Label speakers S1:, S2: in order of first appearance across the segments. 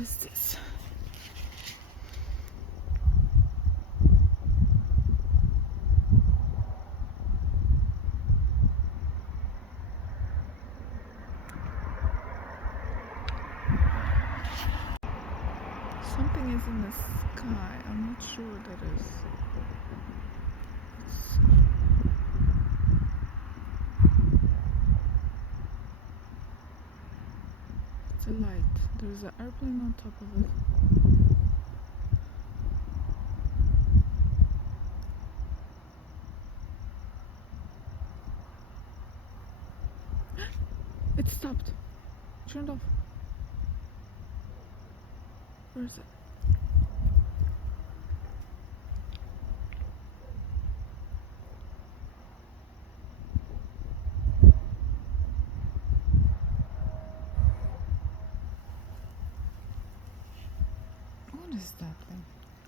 S1: is this? Something is in the sky. I'm not sure what that is. It's a light. There's an airplane on top of it. It stopped. Turned off. Where is it? What is that thing?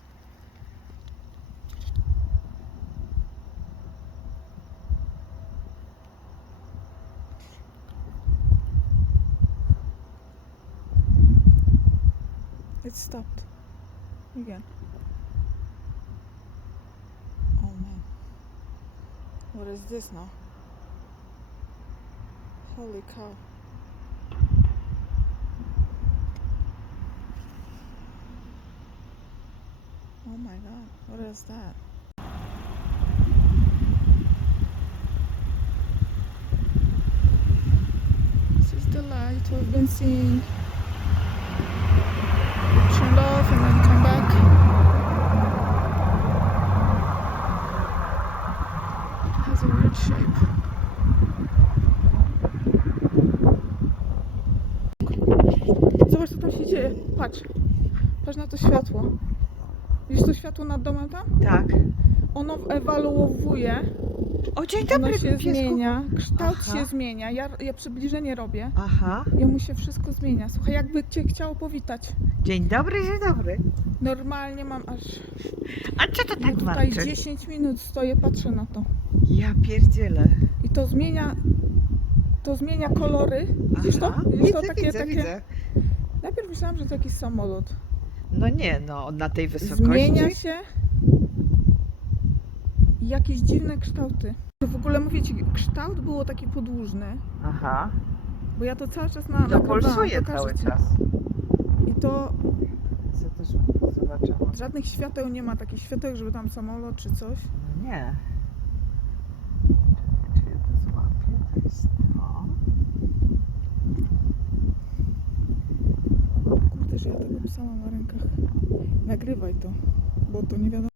S1: It stopped again. Oh man. What is this now? Holy cow. Oh my god. What is that? This is the light we've been seeing. Turned off and then come back. It has a weird shape. Zobacz, co tam się dzieje. Patrz. Patrz na to światło. Widzisz to światło nad domem tam?
S2: Tak.
S1: Ono ewoluuje.
S2: O, dzień dobry,
S1: Ono się
S2: piesku.
S1: zmienia. Kształt
S2: Aha.
S1: się zmienia. Ja przybliżenie robię.
S2: Aha.
S1: Jemu się wszystko zmienia. Słuchaj, jakby cię chciało powitać.
S2: Dzień dobry, dzień dobry.
S1: Normalnie mam aż...
S2: A co to tak
S1: Tutaj
S2: walczy?
S1: 10 minut stoję, patrzę na to.
S2: Ja pierdzielę.
S1: I to zmienia kolory. Widzisz to?
S2: Aha.
S1: Widzisz to?
S2: Widzę, widzę.
S1: Najpierw myślałam, że to jakiś samolot.
S2: No nie, no na tej wysokości.
S1: Zmienia się. I jakieś dziwne kształty. To w ogóle mówię ci, kształt było taki podłużny.
S2: Aha.
S1: Bo ja to cały czas
S2: To
S1: nagrywałam,
S2: pulsuje
S1: pokażę
S2: cały
S1: ci.
S2: czas.
S1: I to
S2: Co też zobaczyłam?
S1: żadnych świateł nie ma, takich świateł, żeby tam samolot czy coś.
S2: No nie. Czy ja to złapię? To jest to.
S1: Kurde, że ja tego psa mam na rękach. Nagrywaj to, bo to nie wiadomo.